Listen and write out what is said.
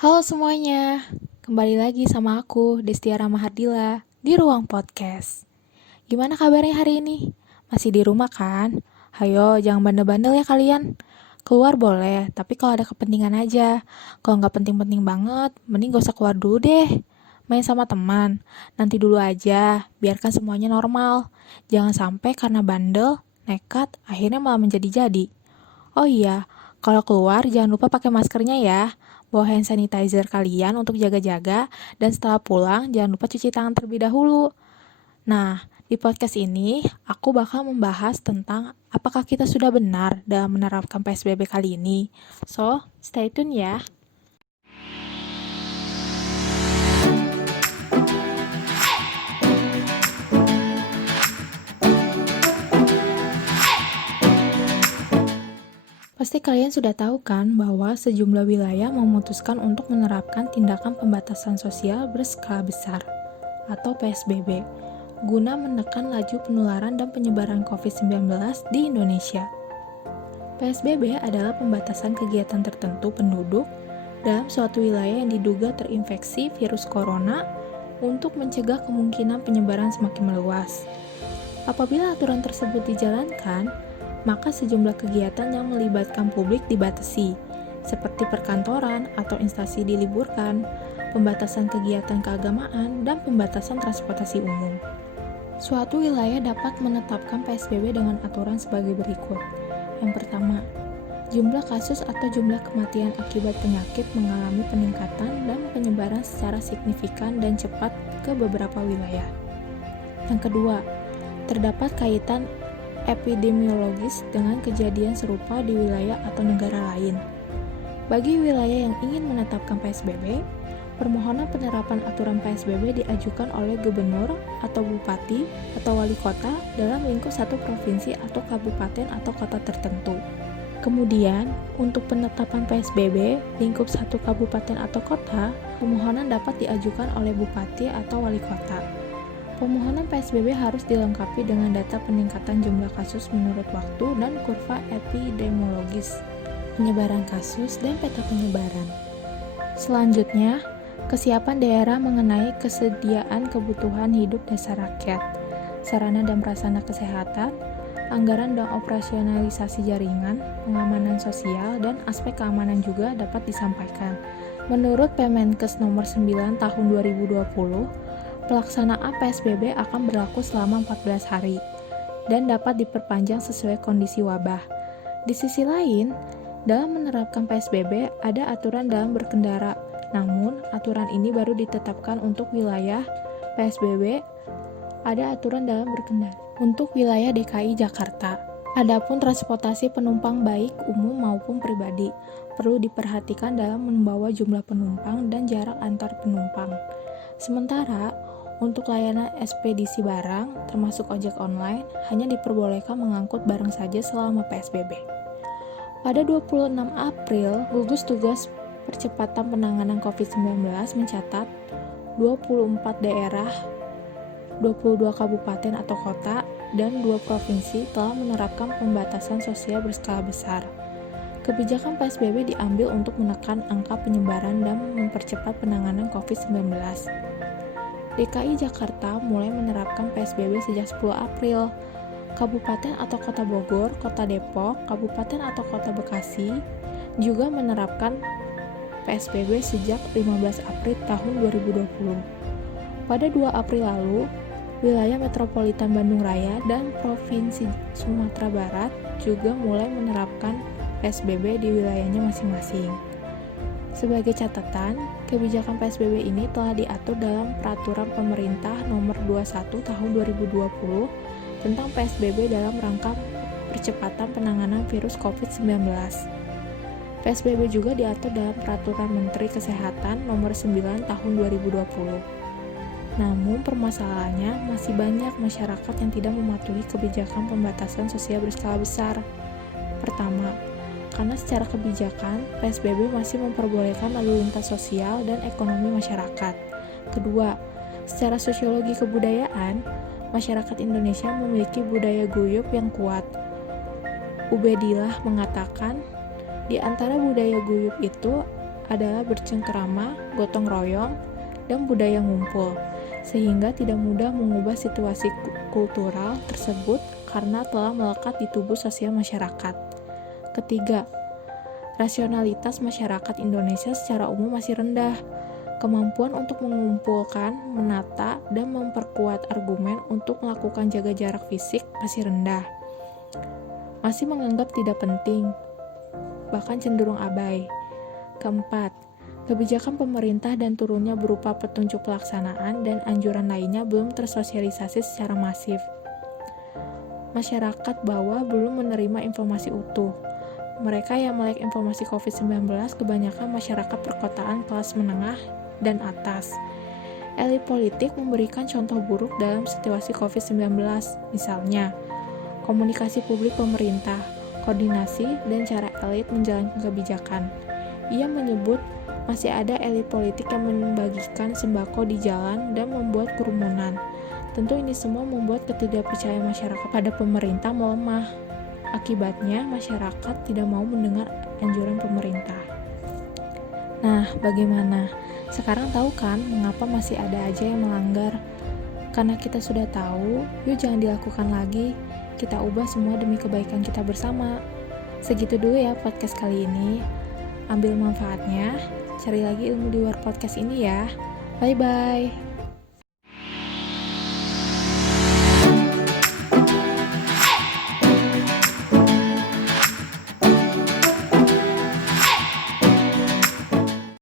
Halo semuanya, kembali lagi sama aku, Destiara Mahardila, di Ruang Podcast. Gimana kabarnya hari ini? Masih di rumah kan? Hayo, jangan bandel-bandel ya kalian. Keluar boleh, tapi kalau ada kepentingan aja. Kalau nggak penting-penting banget, mending gak usah keluar dulu deh. Main sama teman, nanti dulu aja, biarkan semuanya normal. Jangan sampai karena bandel, nekat, akhirnya malah menjadi-jadi. Oh iya, kalau keluar jangan lupa pakai maskernya ya. Bawa hand sanitizer kalian untuk jaga-jaga, dan setelah pulang jangan lupa cuci tangan terlebih dahulu. Nah, di podcast ini aku bakal membahas tentang apakah kita sudah benar dalam menerapkan PSBB kali ini. So, stay tune ya. Pasti kalian sudah tahu kan bahwa sejumlah wilayah memutuskan untuk menerapkan tindakan pembatasan sosial berskala besar atau PSBB guna menekan laju penularan dan penyebaran COVID-19 di Indonesia. PSBB adalah pembatasan kegiatan tertentu penduduk dalam suatu wilayah yang diduga terinfeksi virus corona untuk mencegah kemungkinan penyebaran semakin meluas. Apabila aturan tersebut dijalankan, maka sejumlah kegiatan yang melibatkan publik dibatasi, seperti perkantoran atau instansi diliburkan, pembatasan kegiatan keagamaan, dan pembatasan transportasi umum. Suatu wilayah dapat menetapkan PSBB dengan aturan sebagai berikut. Yang pertama, jumlah kasus atau jumlah kematian akibat penyakit mengalami peningkatan dan penyebaran secara signifikan dan cepat ke beberapa wilayah. Yang kedua, terdapat kaitan epidemiologis dengan kejadian serupa di wilayah atau negara lain. Bagi wilayah yang ingin menetapkan PSBB, permohonan penerapan aturan PSBB diajukan oleh gubernur atau bupati atau wali kota dalam lingkup satu provinsi atau kabupaten atau kota tertentu. Kemudian, untuk penetapan PSBB lingkup satu kabupaten atau kota, permohonan dapat diajukan oleh bupati atau wali kota. Permohonan PSBB harus dilengkapi dengan data peningkatan jumlah kasus menurut waktu dan kurva epidemiologis, penyebaran kasus, dan peta penyebaran. Selanjutnya, kesiapan daerah mengenai kesediaan kebutuhan hidup dasar rakyat, sarana dan prasarana kesehatan, anggaran dan operasionalisasi jaringan, pengamanan sosial, dan aspek keamanan juga dapat disampaikan. Menurut Permenkes nomor 9 tahun 2020, pelaksanaan PSBB akan berlaku selama 14 hari dan dapat diperpanjang sesuai kondisi wabah. Di sisi lain, dalam menerapkan PSBB ada aturan dalam berkendara, namun aturan ini baru ditetapkan untuk wilayah PSBB, ada aturan dalam berkendara untuk wilayah DKI Jakarta. Adapun transportasi penumpang baik umum maupun pribadi perlu diperhatikan dalam membawa jumlah penumpang dan jarak antar penumpang. Sementara untuk layanan ekspedisi barang, termasuk ojek online, hanya diperbolehkan mengangkut barang saja selama PSBB. Pada 26 April, gugus tugas percepatan penanganan COVID-19 mencatat 24 daerah, 22 kabupaten atau kota, dan 2 provinsi telah menerapkan pembatasan sosial berskala besar. Kebijakan PSBB diambil untuk menekan angka penyebaran dan mempercepat penanganan COVID-19. DKI Jakarta mulai menerapkan PSBB sejak 10 April. Kabupaten atau Kota Bogor, Kota Depok, Kabupaten atau Kota Bekasi juga menerapkan PSBB sejak 15 April tahun 2020. Pada 2 April lalu, wilayah metropolitan Bandung Raya dan Provinsi Sumatera Barat juga mulai menerapkan PSBB di wilayahnya masing-masing. Sebagai catatan, kebijakan PSBB ini telah diatur dalam Peraturan Pemerintah Nomor 21 Tahun 2020 tentang PSBB dalam rangka percepatan penanganan virus COVID-19. PSBB juga diatur dalam Peraturan Menteri Kesehatan Nomor 9 Tahun 2020. Namun permasalahannya masih banyak masyarakat yang tidak mematuhi kebijakan pembatasan sosial berskala besar. Pertama, karena secara kebijakan, PSBB masih memperbolehkan lalu lintas sosial dan ekonomi masyarakat. Kedua, secara sosiologi kebudayaan, masyarakat Indonesia memiliki budaya guyup yang kuat. Ubedillah mengatakan, di antara budaya guyup itu adalah bercengkerama, gotong royong, dan budaya ngumpul, sehingga tidak mudah mengubah situasi kultural tersebut karena telah melekat di tubuh sosial masyarakat. Ketiga, rasionalitas masyarakat Indonesia secara umum masih rendah. Kemampuan untuk mengumpulkan, menata, dan memperkuat argumen untuk melakukan jaga jarak fisik masih rendah. Masih menganggap tidak penting, bahkan cenderung abai. Keempat, kebijakan pemerintah dan turunnya berupa petunjuk pelaksanaan dan anjuran lainnya belum tersosialisasi secara masif. Masyarakat bawah belum menerima informasi utuh. Mereka yang melek informasi COVID-19 kebanyakan masyarakat perkotaan kelas menengah dan atas. Elit politik memberikan contoh buruk dalam situasi COVID-19, misalnya komunikasi publik pemerintah, koordinasi, dan cara elit menjalankan kebijakan. Ia menyebut masih ada elit politik yang membagikan sembako di jalan dan membuat kerumunan. Tentu ini semua membuat ketidakpercayaan masyarakat pada pemerintah melemah. Akibatnya, masyarakat tidak mau mendengar anjuran pemerintah. Nah, bagaimana? Sekarang tahu kan mengapa masih ada aja yang melanggar? Karena kita sudah tahu, yuk jangan dilakukan lagi. Kita ubah semua demi kebaikan kita bersama. Segitu dulu ya podcast kali ini. Ambil manfaatnya, cari lagi ilmu di luar podcast ini ya. Bye-bye.